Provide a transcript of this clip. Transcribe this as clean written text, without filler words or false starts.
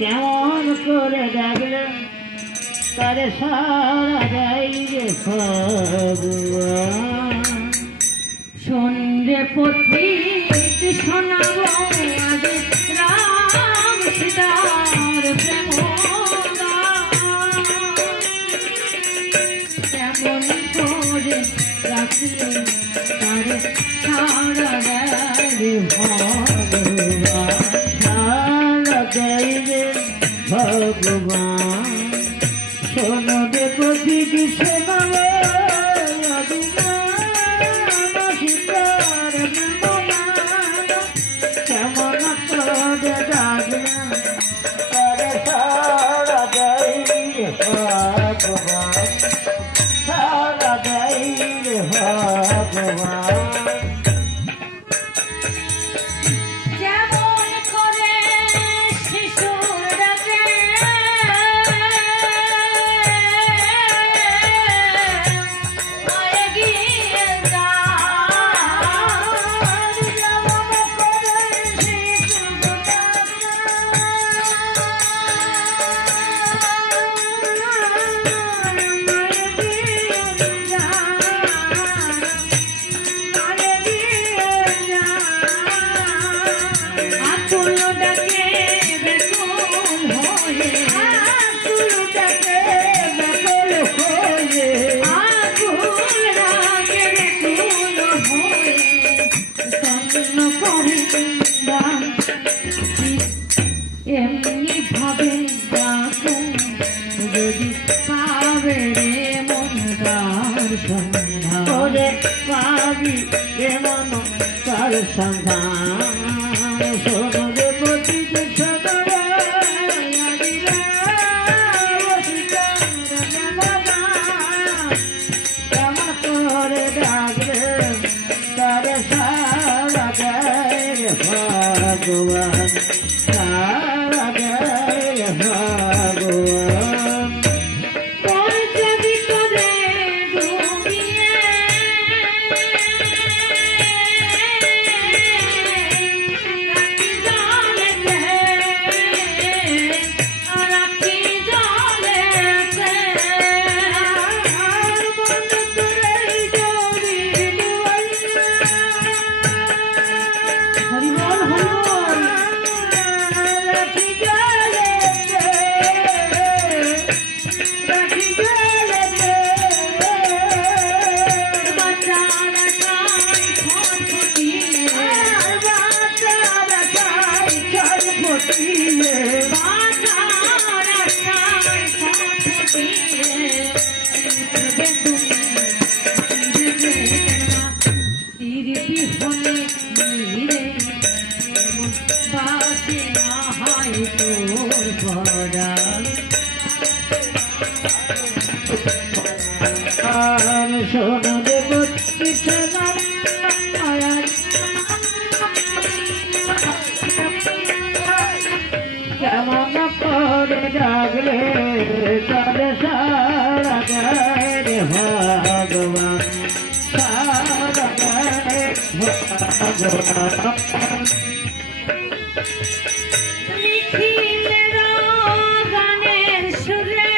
কেমন করে ডাকলে তারে সারা যাইবে ভগবান। সন্ধ্যে পথিক শোনাব আজ রাম সীতার প্রেম কেমন করে ডাকলে তারে সারা যাইবে ভগবান। ভগবান শোনো রে প্রতীক শোনালে সীতার কেমন করে ডাকলাম তারে সারা যাই ভগবান, সারা যাই ভগবান। এমনি ভাবে ডাকুন যদি পাবে রে মন তার সন্ধান, ওরে পাবি রে মন তার সন্ধান। শোনো রে প্রতীক শোনো কেমন করে ডাকলে তারে সারা যায় ভগবান, সারা যায় ভগবান। যদি করে ডুবিয়ে রাখি জলেতে হরিবল হরিবল শোনো দেব কেমন করে ডাকলে তারে সারা যায় ভগবান, সারা যায় ভগবান। গানের সুরে